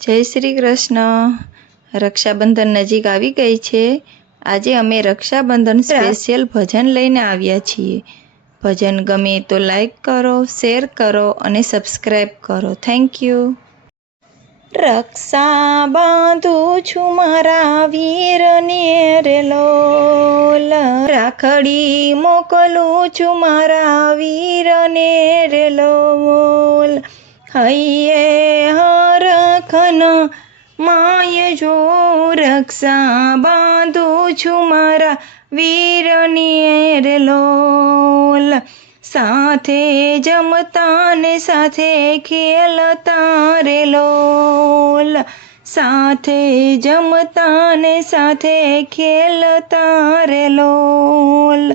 જય શ્રી કૃષ્ણ. રક્ષાબંધન નજીક આવી ગઈ છે. આજે અમે રક્ષાબંધન સ્પેશિયલ ભજન લઈને આવ્યા છીએ. ભજન ગમે તો લાઈક કરો શેર કરો અને સબસ્ક્રાઈબ કરો. Thank you. રક્ષા બાંધું છું મારા વીરને રે લોલ રાખડી મોકલું છું મારા વીરને રે લોલ હૈયે હરખન માય જો રક્ષા બાંધો છું મારા વીરની લોલ. સાથે જમતા ને સાથે ખેલતા રે લોલ. સાથે જમતા ને સાથે ખેલતા રે લોલ.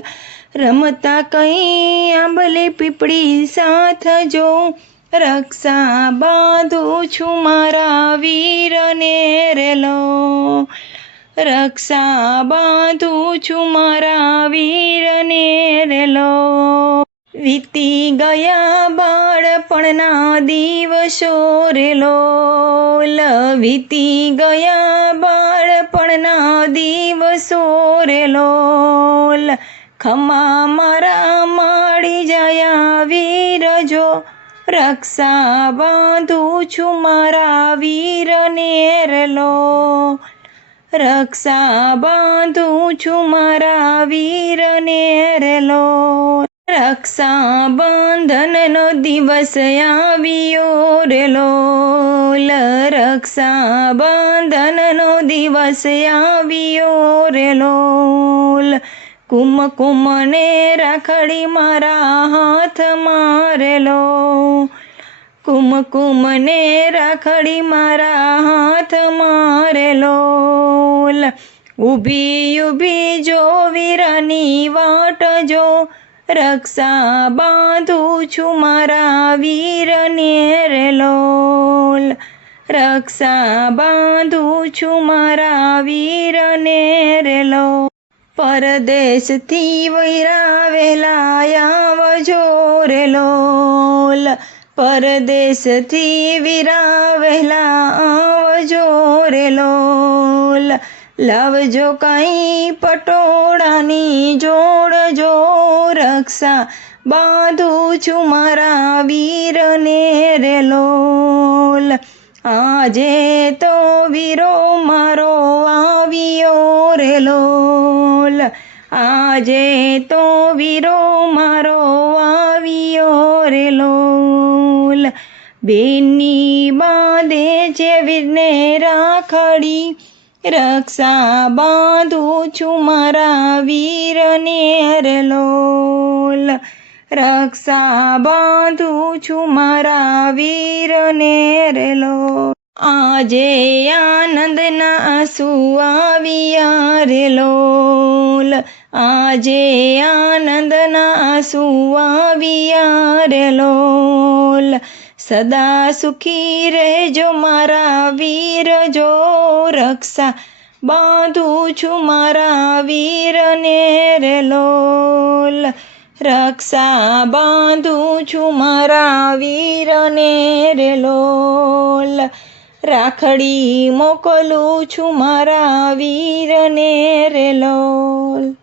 રમતા કઈ આંબલી પીપળી સાથ જો રક્ષા બાંધું છું મારા વીરને રેલો. રક્ષા બાંધું છું મારા વીરને રેલો. વીતી ગયા બાળપણના દિવસો રેલો. વીતી ગયા બાળપણના દિવસો રેલો. ખમા મારા માડી જયા વીર જો રક્ષા બાંધું છું મારા વીરને લો રક્ષા બાંધું છું મારા વીરને લો રક્ષા બંધનનો દિવસ આવ્યો રેલો. રક્ષા બંધનનો દિવસ આવ્યો રે લોલ કુમકુમ ને રાખડી મારા હાથ મારેલો. કુમકુમને રાખડી મારા હાથ મારેલો. ઊભી ઊભી જો વીરની વાટ જો, રક્ષા બાંધું છું મારા વીરને રે લોલ રક્ષા બાંધું છું મારા વીરને રે લો પરદેશથી વૈરાવેલા આવજો રે લોલ. પરદેશથી વિરાવેલા આવજો રે લોલ. લાવજો કઈ પટોળાની જોડજો રક્ષા બાંધું છું મારા વીરને રે લોલ. આજે તો વીરો મારો આવ્યો રે લોલ. આજે તો વીરો મારો આવ્યો રે લોલ. બેની બાંધે છે વીરને રાખડી, રક્ષા બાંધું છું મારા વીરને રે લોલ. રક્ષા બાંધું છું મારા વીરને રે લો આજે આનંદના આંસુ આવ્યા રે લોલ આજે આનંદના આંસુ આવ્યા રે લોલ સદા સુખી રહેજો મારા વીર, જો રક્ષા બાંધું છું મારા વીરને રે લોલ રક્ષા બાંધું છું મારા વીરને રે લોલ રાખડી મોકલું છું મારા વીરને રે લોલ.